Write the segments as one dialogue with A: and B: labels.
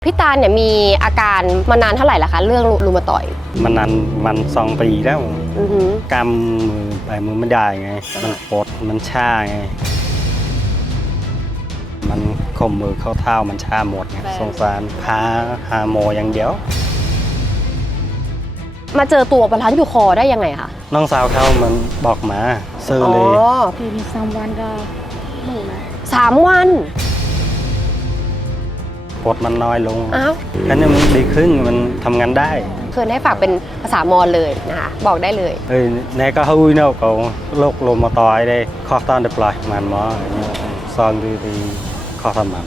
A: พี่ตาลเนี่ยมีอาการมานานเท่าไหร่ละคะเรื่องรูมาตอยด์
B: มันนานมัน2 ปีแล้วกำมือไปมือไม่ได้ไงมันปวดมันชาไงมันข่มมือเข้าเท้ามันชาหมดไงสงสารพาหาหมออย่างเดียว
A: มาเจอตัวบาลานซ์ยูคอร์ได้ยังไงคะ
B: น้องสาวเขามันบอกมาซื้อเลย
C: ปีนี้3 วันก็หนูนะ
A: 3 วัน
B: ปวดมันน้อยลง
A: อ้าว
B: แค่นี้มันดีขึ้นมันทำงานได้
A: คือให้ฝากเป็นภาษามอญเลยนะคะบอกได้เลย
B: ในก็หุ้ยเนาะเขาโรคลมมาต่อยได้ข้อต้านได้ปล่อยมันหมอซองดีข้อทำมัน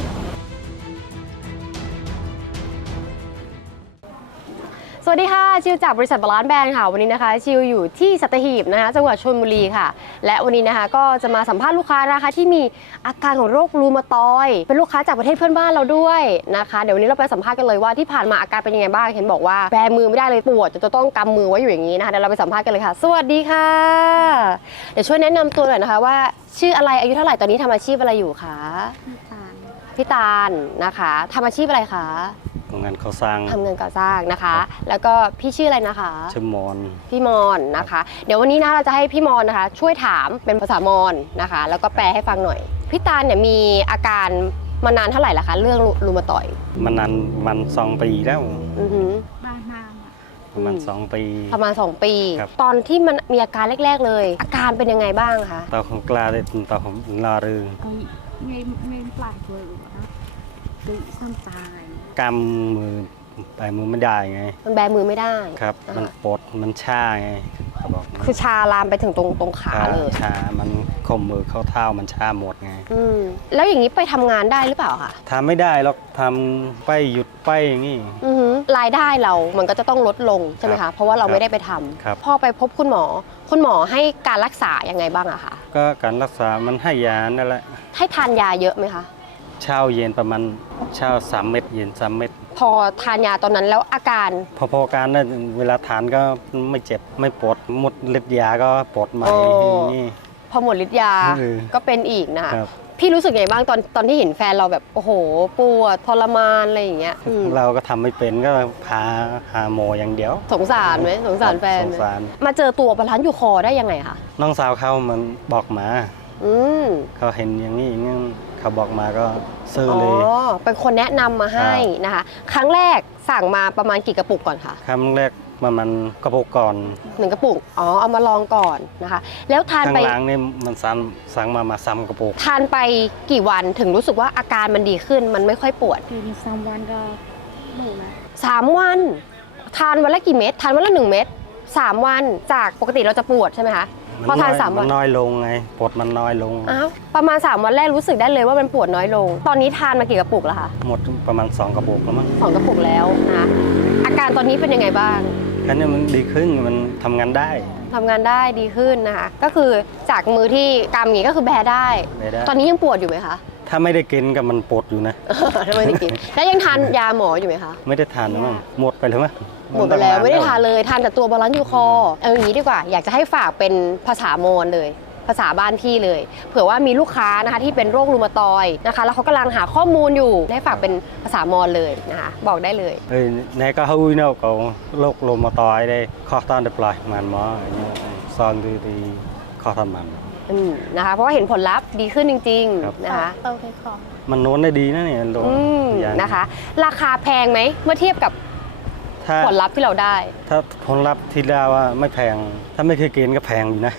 A: สวัสดีค่ะชิวจากบริษัทบาลานซ์แบรนด์ค่ะวันนี้นะคะชิวอยู่ที่สัตหีบนะคะจังหวัดชลบุรีค่ะและวันนี้นะคะก็จะมาสัมภาษณ์ลูกค้านะคะที่มีอาการของโรครูมาตอยด์เป็นลูกค้าจากประเทศเพื่อนบ้านเราด้วยนะคะเดี๋ยววันนี้เราไปสัมภาษณ์กันเลยว่าที่ผ่านมาอาการเป็นยังไงบ้างเห็นบอกว่าแบมือไม่ได้เลยปวดจะต้องกำมือไว้อยู่อย่างนี้นะคะเดี๋ยวเราไปสัมภาษณ์กันเลยค่ะสวัสดีค่ะเดี๋ยวช่วยแนะนำตัวหน่อยนะคะว่าชื่ออะไรอายุเท่าไหร่ตอนนี้ทำอาชีพอะไรอยู่คะพี่ตาลนะคะทำอาชีพอะไรคะ
B: ทำงานก่อสร้าง
A: นะคะแล้วก็พี่ชื่ออะไรนะคะ
B: ชื่อมอน
A: พี่มอนนะคะเดี๋ยววันนี้นะเราจะให้พี่มอนนะคะช่วยถามเป็นภาษามอนนะคะแล้วก็แปลให้ฟังหน่อยพี่ตาลเนี่ยมีอาการมานานเท่าไหร่ละคะเรื่องรูมาตอยด์
B: มันนานมัน2 ปีแล้ว
C: บ้านนาน
B: ประมาณ2 ปี
A: 2 ปีตอนที่มันมีอาการแรกๆเลยอาการเป็นยังไงบ้างคะ
B: ตอนของกล้าได้ตอนของลารื
C: ไม่ปลายตัวนะดูซ้ำตาย
B: กำมือไปมือไม่ได้ไง
A: มันแบมือไม่ได้
B: ครับมันปวดมันชาไงเขาบอก
A: คือชาลามไปถึงตรงขาเลย
B: ชามันข่มมือเข้าเท้ามันชาหมดไง
A: แล้วอย่างนี้ไปทำงานได้หรือเปล่าคะ
B: ทำไม่ได้หรอกทำไปหยุดไปอย่างนี้
A: รายได้เรามันก็จะต้องลดลงใช่ไหมคะเพราะว่าเราไม่ได้ไปทำพอไปพบคุณหมอให้การรักษายังไงบ้างอะคะ
B: ก็การรักษามันให้ยานั่นแหละ
A: ให้ทานยาเยอะไหมคะ
B: เช้าเย็นประมาณเช้า3 เม็ดเย็น3 เม็ด
A: พอทานยาตอนนั้นแล้วอาการ
B: พอการนั้นเวลาทานก็ไม่เจ็บไม่ปวดหมดฤทธิ์ยาก็ปวดใหม่นี่
A: พอหมดฤทธิ์ยาก็เป็นอีกนะคะพี่รู้สึกไงบ้างตอนที่เห็นแฟนเราแบบโอ้โหปวดทรมานอะไรอย่างเงี้ย
B: เราก็ทำไม่เป็นก็พาหาหมออย่างเดียว
A: สงสารไหมสงสารแฟน
B: สงสาร
A: มาเจอตัวบาลานซ์ยูคอร์ได้ยังไงคะ
B: น้องสาวเขามันบอกมาเขาเห็นอย่างนี้เขาบอกมาก็ซื้อเลย
A: เป็นคนแนะนำมาให้นะคะครั้งแรกสั่งมาประมาณกี่กระปุกก่อนคะ
B: ครั้งแรกประมาณกระปุกก่อน
A: 1 กระปุกเอามาลองก่อนนะคะแล้วทานไป
B: ข้างล่างนี่มันสั่งมา3 กระปุก
A: ทานไปกี่วันถึงรู้สึกว่าอาการมันดีขึ้นมันไม่ค่อยปวด
C: ปีนี้3 วันก็หนูนะ
A: 3 วันทานวันละกี่เม็ดทานวันละ1 เม็ด3 วันจากปกติเราจะปวดใช่ไหมคะพอทาน3 วัน
B: น้อยลงไงปวดมันน้อยลง
A: ประมาณ3 วันแรกรู้สึกได้เลยว่ามันปวดน้อยลงตอนนี้ทานมากี่กระปุกแล้วคะ
B: หมดประมาณ2 กระปุกแล้วมั้ง
A: 2 กระปุกแล้วนะอาการตอนนี้เป็นยังไงบ้าง
B: แค่นี้มันดีขึ้นมันทำงานได้
A: ดีขึ้นนะคะก็คือจากมือที่กำอย่างนี้ก็คือแบได้ตอนนี้ยังปวดอยู่ไหมคะ
B: ถ้าไม่ได้กินก็มันปวดอยู่นะ
A: ถ้าไม่ได้กินแล้วยังทานยาหมออยู่ไหมคะ
B: ไม่ได้ทานมั้งหมดไปแล้วมั้ง
A: หมดไปแล้วไม่ได้ทานเลยทานแต่ตัวบาลานซ์ยูคอร์อย่างนี้ดีกว่าอยากจะให้ฝากเป็นภาษามอญเลยภาษาบ้านพี่เลยเผื่อว่ามีลูกค้านะคะที่เป็นโรครูมาตอยด์นะคะแล้วเขากำลังหาข้อมูลอยู่ให้ฝากเป็นภาษามอญเลยนะคะบอกได้เลย
B: ในก็หุ้ยเนาะเขาโรครูมาตอยด์ได้ข้อต้านได้ปล่อยมันหมอซองดีข้อทำมัน
A: นะคะเพราะว่าเห็นผลลัพธ์ดีขึ้นจริงๆนะคะ
B: มันโน้นได้ดีนะเนี่ยโน้น
A: นะคะราคาแพงไหมเมื่อเทียบกับผลลัพธ์ที่เราได้
B: ถ้าผลลัพธ์ที่ได้ว่าไม่แพงถ้าไม่เคยกินก็แพงอยู่นะ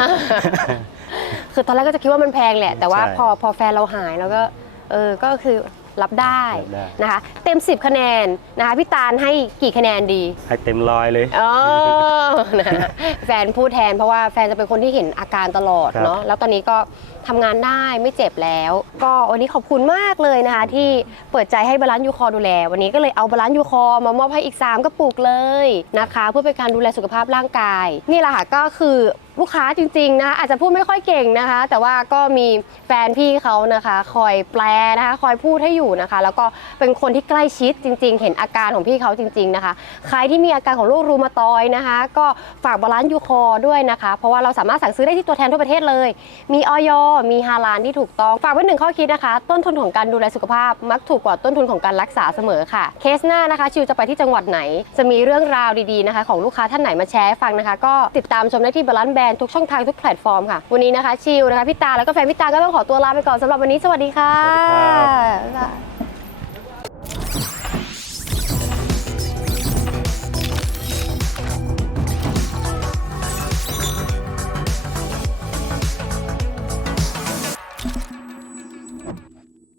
A: คือตอนแรกก็จะคิดว่ามันแพงแหละแต่ว่าพอแฟนเราหายแล้วก็ก็คือรับได้นะคะเต็ม10 คะแนนนะคะพี่ตาลให้กี่คะแนนดี
B: ให้เต็ม100เลย
A: แฟนพูดแทนเพราะว่าแฟนจะเป็นคนที่เห็นอาการตลอดเนาะแล้วตอนนี้ก็ทำงานได้ไม่เจ็บแล้วก็วันนี้ขอบคุณมากเลยนะคะที่เปิดใจให้บาลานซ์ยูคอร์ดูแลวันนี้ก็เลยเอาบาลานซ์ยูคอร์มามอบให้อีก3 กระปุกเลยนะคะเพื่อเป็นการดูแลสุขภาพร่างกายนี่แหละค่ะก็คือลูกค้าจริงๆนะคะอาจจะพูดไม่ค่อยเก่งนะคะ แต่ว่าก็มีแฟนพี่เขานะคะคอยแปลนะคะคอยพูดให้อยู่นะคะ แล้วก็เป็นคนที่ใกล้ชิดจริงๆ เห็นอาการของพี่เขาจริงๆนะคะ ใครที่มีอาการของโรครูมาตอยด์นะคะ ก็ฝากบาลานซ์ยูคอร์ด้วยนะคะ เพราะว่าเราสามารถสั่งซื้อได้ที่ตัวแทนทั่วประเทศเลย มีออยมีฮาลาลที่ถูกต้องฝากไว้หนึ่งข้อคิดนะคะ ต้นทุนของการดูแลสุขภาพมักถูกกว่าต้นทุนของการรักษาเสมอค่ะเคสหน้านะคะชิวจะไปที่จังหวัดไหน จะมีเรื่องราวดีๆนะคะของลูกค้าท่านไหนมาแชร์ให้ฟังนะคะ ก็ติดตามชมได้ที่บาลานซ์แบรนด์ทุกช่องทางทุกแพลตฟอร์มค่ะวันนี้นะคะชิวนะคะพี่ตาแล้วก็แฟนพี่ตาก็ต้องขอตัวลาไปก่อนสำหรับวันนี้สวัสดีค่ะ
B: สวัสดีครับ
A: บ๊ายบาย